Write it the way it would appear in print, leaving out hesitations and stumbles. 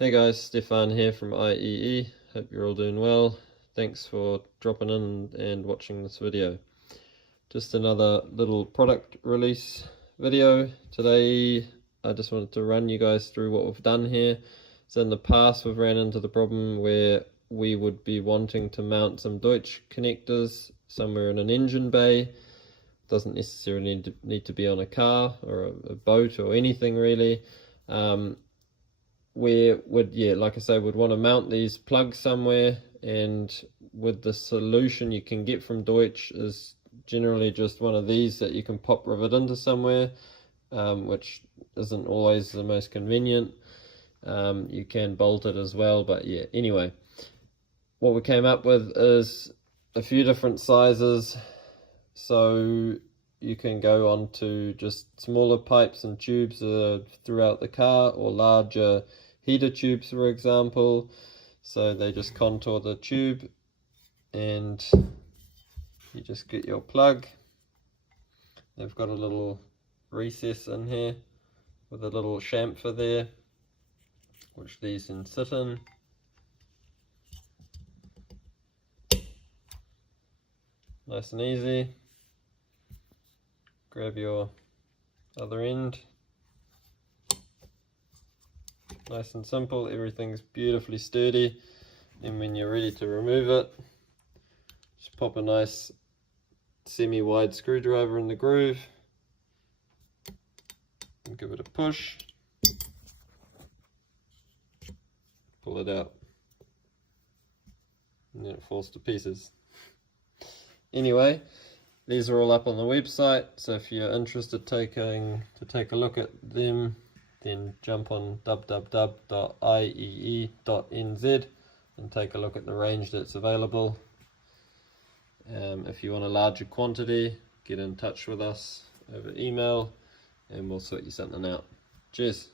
Hey guys, Stefan here from IEE. Hope you're all doing well. Thanks for dropping in and watching this video. Just another little product release video. Today I just wanted to run you guys through what we've done here. So in the past we've ran into the problem where we would be wanting to mount some Deutsch connectors somewhere in an engine bay. Doesn't necessarily need to be on a car or a boat or anything really. We would, like I say, would want to mount these plugs somewhere, and with the solution you can get from Deutsch is generally just one of these that you can pop rivet into somewhere, which isn't always the most convenient. You can bolt it as well, but yeah, anyway, what we came up with is a few different sizes, so you can go on to just smaller pipes and tubes throughout the car, or larger heater tubes, for example. So they just contour the tube and you just get your plug. They've got a little recess in here with a little chamfer there, which these can sit in. Nice and easy. Grab your other end. Nice and simple, everything's beautifully sturdy. And when you're ready to remove it, just pop a nice semi-wide screwdriver in the groove and give it a push. Pull it out. And then it falls to pieces. Anyway, these are all up on the website, so if you're interested to take a look at them, then jump on www.iee.nz and take a look at the range that's available. If you want a larger quantity, get in touch with us over email and we'll sort you something out. Cheers.